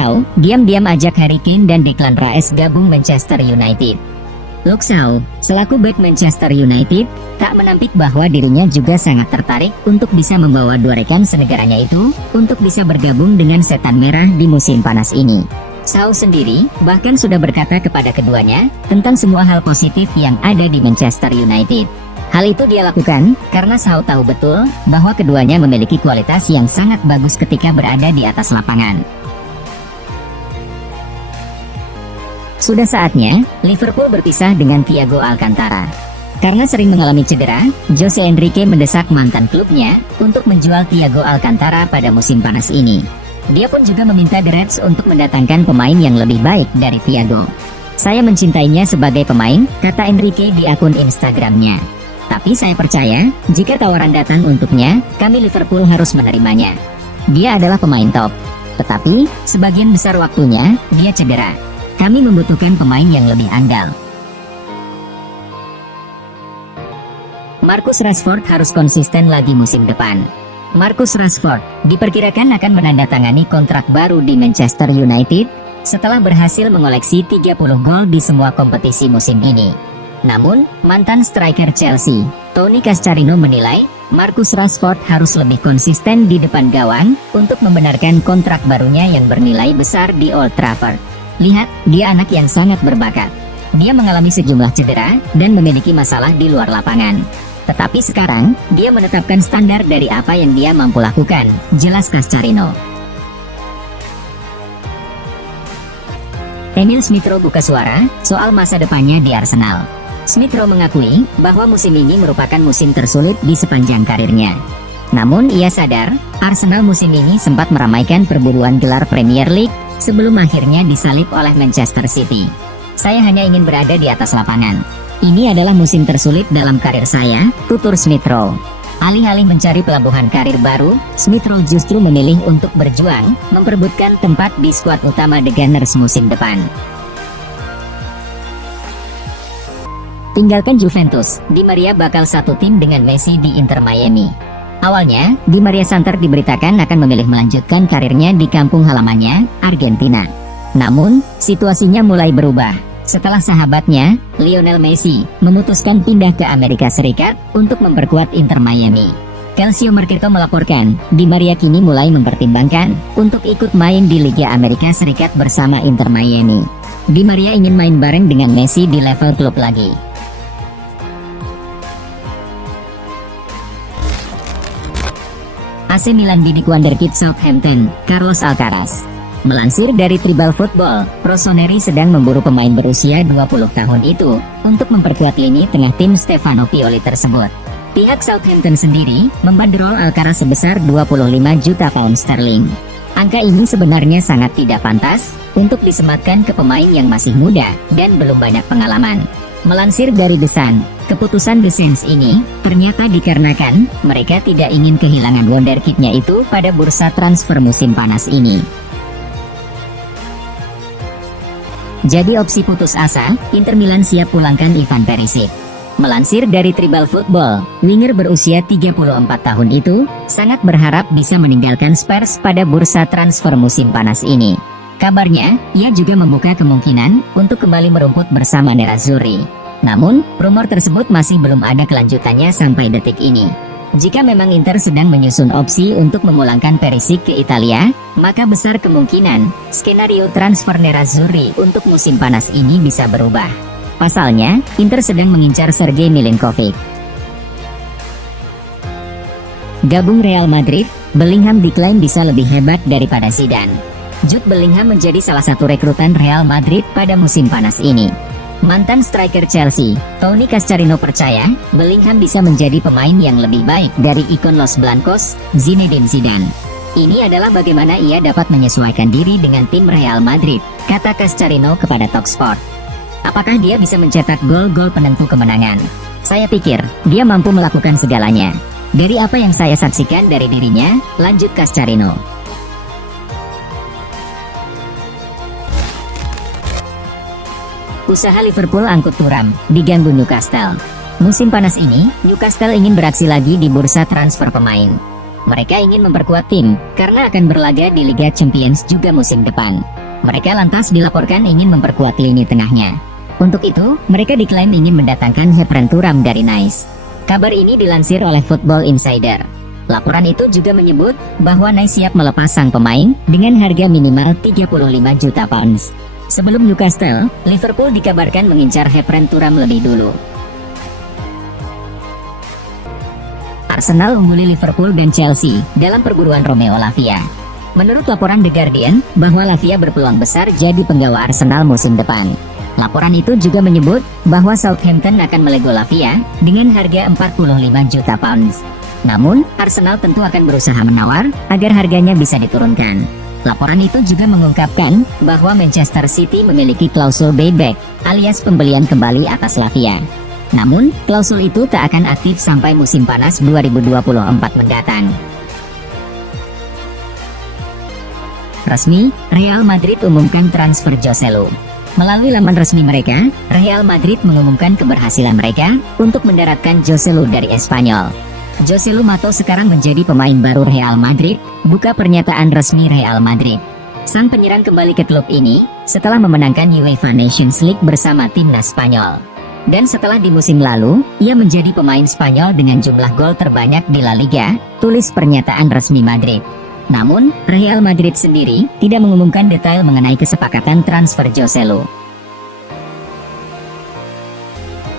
Shaw diam-diam ajak Harry Kane dan Declan Rice gabung Manchester United. Luke Shaw, selaku bek Manchester United, tak menampik bahwa dirinya juga sangat tertarik untuk bisa membawa dua rekan senegaranya itu untuk bisa bergabung dengan Setan Merah di musim panas ini. Shaw sendiri bahkan sudah berkata kepada keduanya tentang semua hal positif yang ada di Manchester United. Hal itu dia lakukan karena Shaw tahu betul bahwa keduanya memiliki kualitas yang sangat bagus ketika berada di atas lapangan. Sudah saatnya Liverpool berpisah dengan Thiago Alcantara. Karena sering mengalami cedera, Jose Enrique mendesak mantan klubnya untuk menjual Thiago Alcantara pada musim panas ini. Dia pun juga meminta The Reds untuk mendatangkan pemain yang lebih baik dari Thiago. Saya mencintainya sebagai pemain, kata Enrique di akun Instagramnya. Tapi saya percaya, jika tawaran datang untuknya, kami Liverpool harus menerimanya. Dia adalah pemain top. Tetapi, sebagian besar waktunya, dia cedera. Kami membutuhkan pemain yang lebih andal. Marcus Rashford harus konsisten lagi musim depan. Marcus Rashford diperkirakan akan menandatangani kontrak baru di Manchester United setelah berhasil mengoleksi 30 gol di semua kompetisi musim ini. Namun, mantan striker Chelsea, Tony Cascarino menilai Marcus Rashford harus lebih konsisten di depan gawang untuk membenarkan kontrak barunya yang bernilai besar di Old Trafford. Lihat, dia anak yang sangat berbakat. Dia mengalami sejumlah cedera dan memiliki masalah di luar lapangan. Tetapi sekarang, dia menetapkan standar dari apa yang dia mampu lakukan, jelas Cascarino. Emil Smith-Rowe buka suara soal masa depannya di Arsenal. Smith-Rowe mengakui bahwa musim ini merupakan musim tersulit di sepanjang karirnya. Namun ia sadar, Arsenal musim ini sempat meramaikan perburuan gelar Premier League sebelum akhirnya disalip oleh Manchester City. Saya hanya ingin berada di atas lapangan. Ini adalah musim tersulit dalam karir saya, tutur Smith-Rowe. Alih-alih mencari pelabuhan karir baru, Smith-Rowe justru memilih untuk berjuang, memperebutkan tempat di skuad utama The Gunners musim depan. Tinggalkan Juventus, Di Maria bakal satu tim dengan Messi di Inter Miami. Awalnya, Di Maria Santer diberitakan akan memilih melanjutkan karirnya di kampung halamannya, Argentina. Namun, situasinya mulai berubah setelah sahabatnya, Lionel Messi, memutuskan pindah ke Amerika Serikat untuk memperkuat Inter Miami. Calcio Mercato melaporkan, Di Maria kini mulai mempertimbangkan untuk ikut main di Liga Amerika Serikat bersama Inter Miami. Di Maria ingin main bareng dengan Messi di level klub lagi. AC Milan bidik wonderkid Southampton, Carlos Alcaraz. Melansir dari Tribal Football, Rossoneri sedang memburu pemain berusia 20 tahun itu untuk memperkuat lini tengah tim Stefano Pioli tersebut. Pihak Southampton sendiri membandrol Alcaraz sebesar 25 juta pound sterling. Angka ini sebenarnya sangat tidak pantas untuk disematkan ke pemain yang masih muda dan belum banyak pengalaman. Melansir dari The Sun, keputusan The Saints ini ternyata dikarenakan mereka tidak ingin kehilangan wonderkidnya itu pada bursa transfer musim panas ini. Jadi opsi putus asa, Inter Milan siap pulangkan Ivan Perisic. Melansir dari Tribal Football, winger berusia 34 tahun itu sangat berharap bisa meninggalkan Spurs pada bursa transfer musim panas ini. Kabarnya, ia juga membuka kemungkinan untuk kembali merumput bersama Nerazzurri. Namun, rumor tersebut masih belum ada kelanjutannya sampai detik ini. Jika memang Inter sedang menyusun opsi untuk memulangkan Perisic ke Italia, maka besar kemungkinan skenario transfer Nerazzurri untuk musim panas ini bisa berubah. Pasalnya, Inter sedang mengincar Sergej Milinkovic. Gabung Real Madrid, Bellingham diklaim bisa lebih hebat daripada Zidane. Jude Bellingham menjadi salah satu rekrutan Real Madrid pada musim panas ini. Mantan striker Chelsea, Tony Cascarino percaya Bellingham bisa menjadi pemain yang lebih baik dari ikon Los Blancos, Zinedine Zidane. Ini adalah bagaimana ia dapat menyesuaikan diri dengan tim Real Madrid, kata Cascarino kepada Talksport. Apakah dia bisa mencetak gol-gol penentu kemenangan? Saya pikir, dia mampu melakukan segalanya. Dari apa yang saya saksikan dari dirinya, lanjut Cascarino. Usaha Liverpool angkut turam, diganggu Newcastle. Musim panas ini, Newcastle ingin beraksi lagi di bursa transfer pemain. Mereka ingin memperkuat tim, karena akan berlaga di Liga Champions juga musim depan. Mereka lantas dilaporkan ingin memperkuat lini tengahnya. Untuk itu, mereka diklaim ingin mendatangkan Khephren Thuram dari Nice. Kabar ini dilansir oleh Football Insider. Laporan itu juga menyebut bahwa Nice siap melepas sang pemain dengan harga minimal 35 juta pounds. Sebelum Newcastle, Liverpool dikabarkan mengincar Khephren Thuram lebih dulu. Arsenal ungguli Liverpool dan Chelsea dalam perburuan Romeo Lavia. Menurut laporan The Guardian, bahwa Lavia berpeluang besar jadi penggawa Arsenal musim depan. Laporan itu juga menyebut bahwa Southampton akan melego Lavia dengan harga 45 juta pounds. Namun, Arsenal tentu akan berusaha menawar agar harganya bisa diturunkan. Laporan itu juga mengungkapkan bahwa Manchester City memiliki klausul buyback alias pembelian kembali atas Lavia. Namun, klausul itu tak akan aktif sampai musim panas 2024 mendatang. Resmi, Real Madrid umumkan transfer Joselu. Melalui laman resmi mereka, Real Madrid mengumumkan keberhasilan mereka untuk mendaratkan Joselu dari Espanyol. Joselu Mato sekarang menjadi pemain baru Real Madrid, buka pernyataan resmi Real Madrid. Sang penyerang kembali ke klub ini setelah memenangkan UEFA Nations League bersama timnas Spanyol. Dan setelah di musim lalu, ia menjadi pemain Spanyol dengan jumlah gol terbanyak di La Liga, tulis pernyataan resmi Madrid. Namun, Real Madrid sendiri tidak mengumumkan detail mengenai kesepakatan transfer Joselu.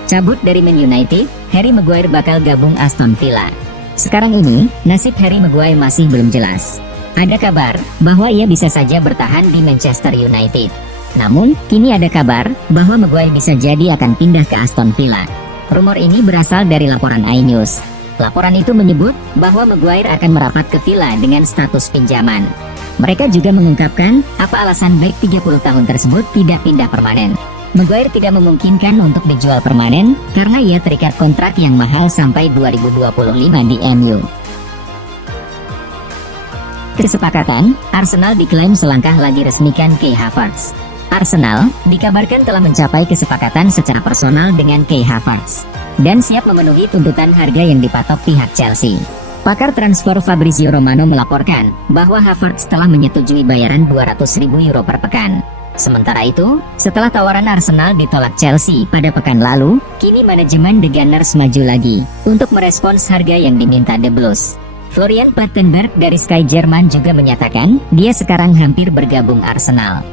Cabut dari Man United, Harry Maguire bakal gabung Aston Villa. Sekarang ini, nasib Harry Maguire masih belum jelas. Ada kabar bahwa ia bisa saja bertahan di Manchester United. Namun, kini ada kabar bahwa Maguire bisa jadi akan pindah ke Aston Villa. Rumor ini berasal dari laporan iNews. Laporan itu menyebut bahwa Maguire akan merapat ke Villa dengan status pinjaman. Mereka juga mengungkapkan apa alasan bek 30 tahun tersebut tidak pindah permanen. Maguire tidak memungkinkan untuk dijual permanen karena ia terikat kontrak yang mahal sampai 2025 di MU. Kesepakatan, Arsenal diklaim selangkah lagi resmikan Kai Havertz. Arsenal dikabarkan telah mencapai kesepakatan secara personal dengan Kai Havertz dan siap memenuhi tuntutan harga yang dipatok pihak Chelsea. Pakar transfer Fabrizio Romano melaporkan bahwa Havertz telah menyetujui bayaran 200.000 euro per pekan. Sementara itu, setelah tawaran Arsenal ditolak Chelsea pada pekan lalu, kini manajemen The Gunners maju lagi untuk merespons harga yang diminta The Blues. Florian Plettenberg dari Sky Jerman juga menyatakan dia sekarang hampir bergabung Arsenal.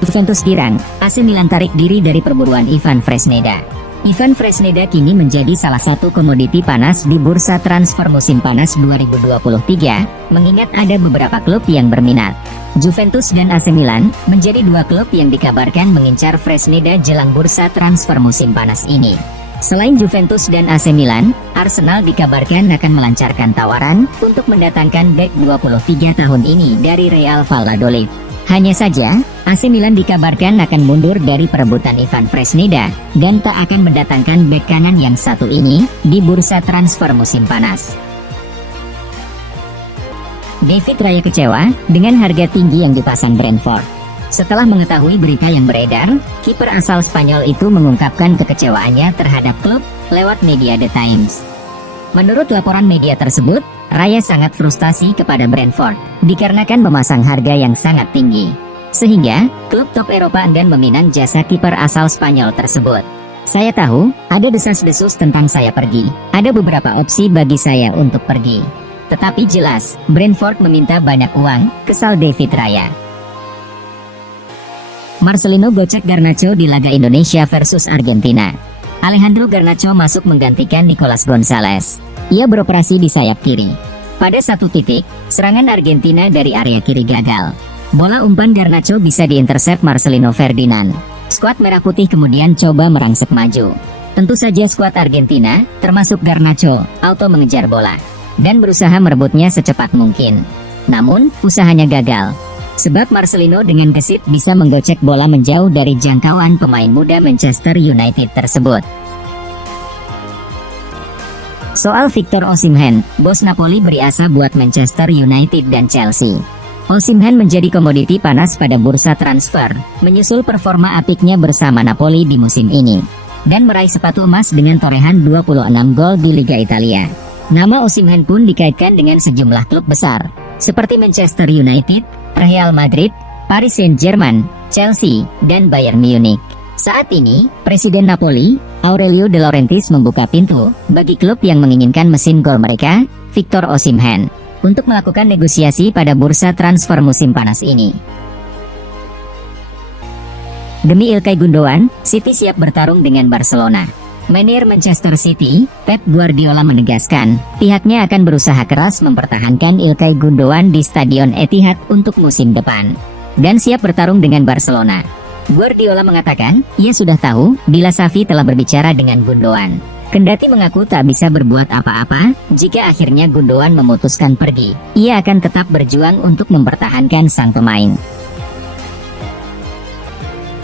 Juventus girang, AC Milan tarik diri dari perburuan Ivan Fresneda. Ivan Fresneda kini menjadi salah satu komoditi panas di bursa transfer musim panas 2023, mengingat ada beberapa klub yang berminat. Juventus dan AC Milan menjadi dua klub yang dikabarkan mengincar Fresneda jelang bursa transfer musim panas ini. Selain Juventus dan AC Milan, Arsenal dikabarkan akan melancarkan tawaran untuk mendatangkan bek 23 tahun ini dari Real Valladolid. Hanya saja, AC Milan dikabarkan akan mundur dari perebutan Ivan Fresneda dan tak akan mendatangkan bek kanan yang satu ini di bursa transfer musim panas. David Raya kecewa dengan harga tinggi yang dipasang Brentford. Setelah mengetahui berita yang beredar, kiper asal Spanyol itu mengungkapkan kekecewaannya terhadap klub lewat media The Times. Menurut laporan media tersebut, Raya sangat frustasi kepada Brentford dikarenakan memasang harga yang sangat tinggi. Sehingga, klub top Eropa enggan meminang jasa kiper asal Spanyol tersebut. Saya tahu, ada desas-desus tentang saya pergi. Ada beberapa opsi bagi saya untuk pergi. Tetapi jelas, Brentford meminta banyak uang, kesal David Raya. Marcelino gocek Garnacho di laga Indonesia versus Argentina. Alejandro Garnacho masuk menggantikan Nicolas Gonzalez. Ia beroperasi di sayap kiri. Pada satu titik, serangan Argentina dari area kiri gagal. Bola umpan Garnacho bisa diintersep Marcelino Ferdinand. Skuad Merah Putih kemudian coba merangsek maju. Tentu saja skuad Argentina, termasuk Garnacho, auto mengejar bola dan berusaha merebutnya secepat mungkin. Namun, usahanya gagal. Sebab Marcelino dengan gesit bisa menggocek bola menjauh dari jangkauan pemain muda Manchester United tersebut. Soal Victor Osimhen, bos Napoli beri asa buat Manchester United dan Chelsea. Osimhen menjadi komoditi panas pada bursa transfer, menyusul performa apiknya bersama Napoli di musim ini, dan meraih sepatu emas dengan torehan 26 gol di Liga Italia. Nama Osimhen pun dikaitkan dengan sejumlah klub besar, seperti Manchester United, Real Madrid, Paris Saint-Germain, Chelsea, dan Bayern Munich. Saat ini, Presiden Napoli, Aurelio De Laurentiis membuka pintu bagi klub yang menginginkan mesin gol mereka, Victor Osimhen, untuk melakukan negosiasi pada bursa transfer musim panas ini. Demi Ilkay Gundogan, City siap bertarung dengan Barcelona. Manajer Manchester City, Pep Guardiola menegaskan, pihaknya akan berusaha keras mempertahankan Ilkay Gundogan di Stadion Etihad untuk musim depan, dan siap bertarung dengan Barcelona. Guardiola mengatakan, ia sudah tahu bila Xavi telah berbicara dengan Gundogan. Kendati mengaku tak bisa berbuat apa-apa, jika akhirnya Gundogan memutuskan pergi, ia akan tetap berjuang untuk mempertahankan sang pemain.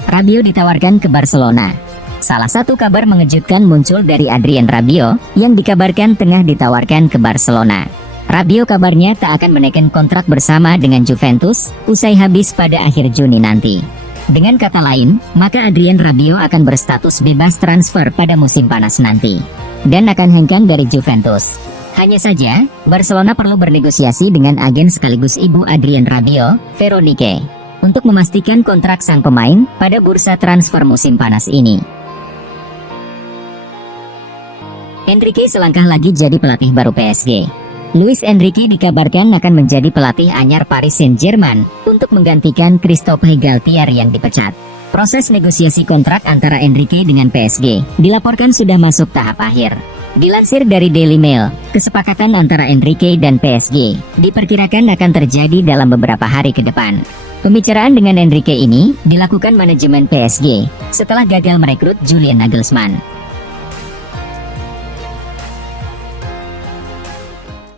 Rabiot ditawarkan ke Barcelona. Salah satu kabar mengejutkan muncul dari Adrien Rabiot, yang dikabarkan tengah ditawarkan ke Barcelona. Rabiot kabarnya tak akan menaikkan kontrak bersama dengan Juventus, usai habis pada akhir Juni nanti. Dengan kata lain, maka Adrien Rabiot akan berstatus bebas transfer pada musim panas nanti, dan akan hengkang dari Juventus. Hanya saja, Barcelona perlu bernegosiasi dengan agen sekaligus ibu Adrien Rabiot, Veronique, untuk memastikan kontrak sang pemain pada bursa transfer musim panas ini. Enrique selangkah lagi jadi pelatih baru PSG. Luis Enrique dikabarkan akan menjadi pelatih anyar Paris Saint-Germain untuk menggantikan Christophe Galtier yang dipecat. Proses negosiasi kontrak antara Enrique dengan PSG dilaporkan sudah masuk tahap akhir. Dilansir dari Daily Mail, kesepakatan antara Enrique dan PSG diperkirakan akan terjadi dalam beberapa hari ke depan. Pembicaraan dengan Enrique ini dilakukan manajemen PSG setelah gagal merekrut Julian Nagelsmann.